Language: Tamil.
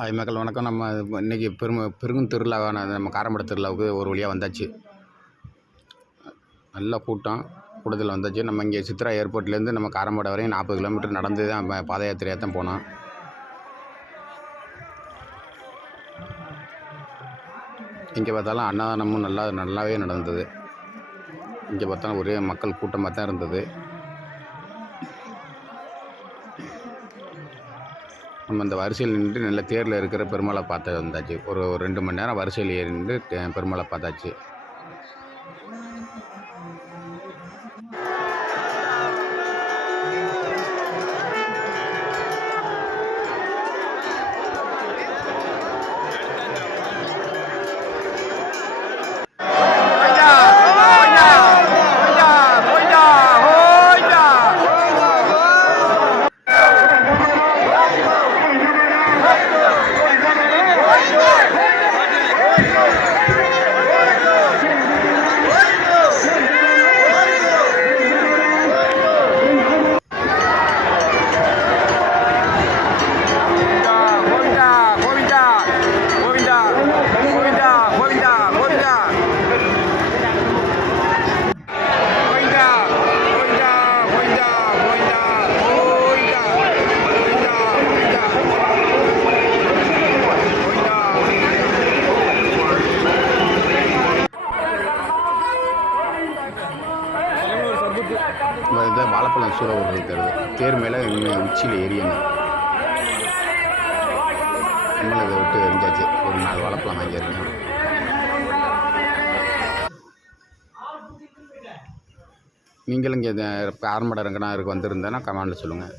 ஹாய் மக்கள் வணக்கம். நம்ம இன்றைக்கி பெருங்கும் திருவிழாவான நம்ம காரமடை திருவிழாவுக்கு ஒரு வழியாக வந்தாச்சு. நல்ல கூட்டத்தில் வந்தாச்சு. நம்ம இங்கே சித்ரா ஏர்போர்ட்லேருந்து நம்ம காரமடை வரையும் 40 கிலோமீட்டர் நடந்து தான் பாத யாத்திரையாக தான் போனோம். இங்கே பார்த்தாலும் அன்னதானமும் நல்லாவே நடந்தது. இங்கே பார்த்தாலும் ஒரே மக்கள் கூட்டமாக தான் இருந்தது. நம்ம இந்த வரிசையில் நின்று நல்ல தேரில் இருக்கிற பெருமாளை பார்த்து வந்தாச்சு. ஒரு 2 மணி நேரம் வரிசையில் ஏறி நின்று பெருமாளை பார்த்தாச்சு. இதை வாழைப்பழம் சூற விடுறது தேர் மேலே உச்சியில் ஏறியணும். நம்மளும் இதை விட்டு எரிஞ்சாச்சு. ஒரு 4 வாழைப்பழம் வாங்கியிருக்கேன். நீங்களும் இங்கே காரமடை ரங்கநாதருக்கு வந்திருந்தேன்னா கமெண்டில் சொல்லுங்கள்.